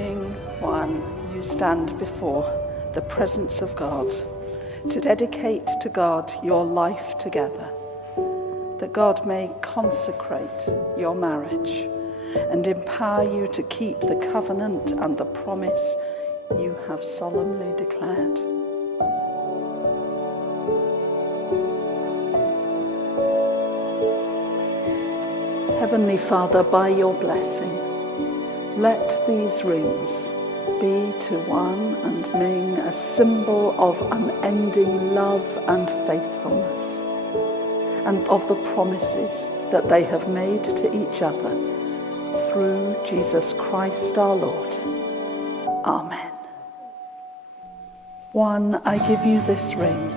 Ming, Woan, you stand before the presence of God to dedicate to God your life together, that God may consecrate your marriage and empower you to keep the covenant and the promise you have solemnly declared. Heavenly Father, by your blessing, let these rings be to Woan and Ming a symbol of unending love and faithfulness, and of the promises that they have made to each other through Jesus Christ our Lord. Amen. Woan, I give you this ring.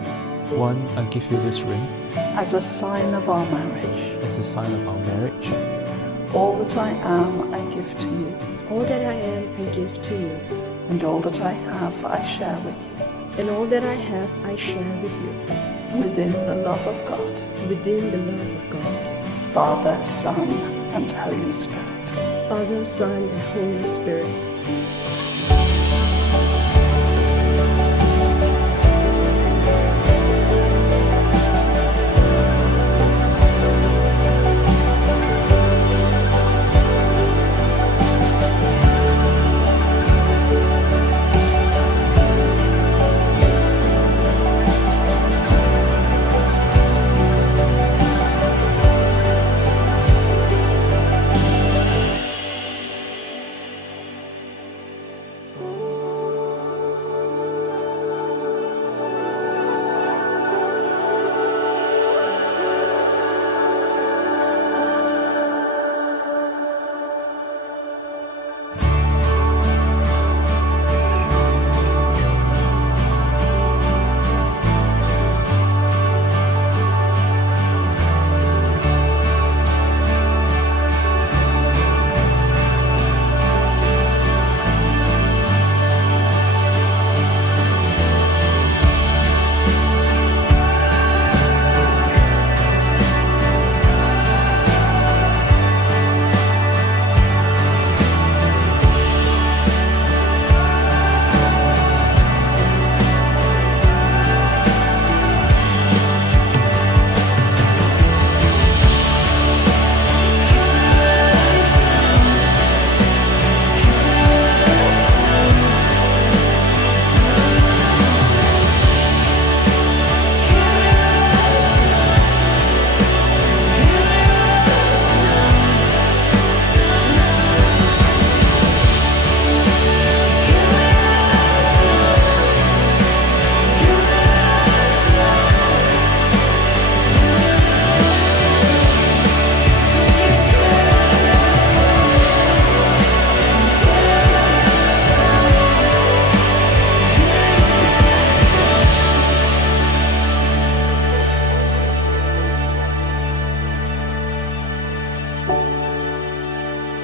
Woan, I give you this ring as a sign of our marriage. as a sign of our marriage. All that I am, I give to you. All that I am, I give to you. And all that I have, I share with you. And all that I have, I share with you. Within the love of God. Within the love of God. Father, Son, and Holy Spirit. Father, Son, and Holy Spirit.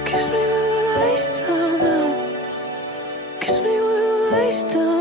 Kiss me with the lights down now. Kiss me with the lights down.